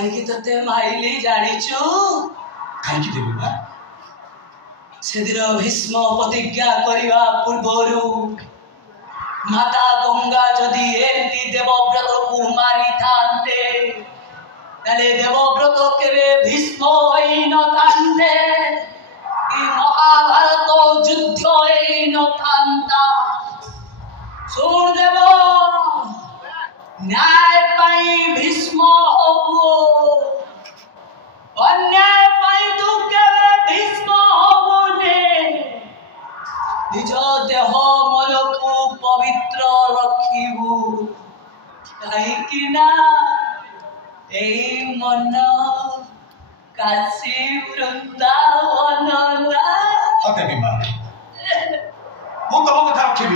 କାହିଁକି ତତେ ମାଇଲି ଜାଣିଛୁ? କାହିଁକି ଦେବି ବା? ସେଦିନ ଭୀଷ୍ମ ପ୍ରତିଜ୍ଞା କରିବା ପୂର୍ବରୁ ମାତା ଗଙ୍ଗା ଯଦି ଏମିତି ଦେବବ୍ରତକୁ ମାରିଥାନ୍ତେ ତାହେଲେ ଦେବବ୍ରତ କେବେ ଭୀଷ୍ମ ହୋଇନଥାନ୍ତେ, କି ମହାଭାରତ ଯୁଦ୍ଧ ହୋଇନଥାନ୍ତା। ଶୁଣ ଦେବ, ନ୍ୟାୟ ପାଇଁ ଭୀଷ୍ମ ହବୁ, ଅନ୍ୟାୟ ପାଇଁ ତୁ କେବେ ଭୀଷ୍ମ ହବୁନି। ନିଜ ଦେହ ମନକୁ ପବିତ୍ର ରଖିବୁ, କାହିଁକି ନା ଏଇ ମନ କାଶୀ ବୃନ୍ଦାବନ ନା। ଦେବି ମା, ମୁଁ ତମ କଥା ରଖିବି।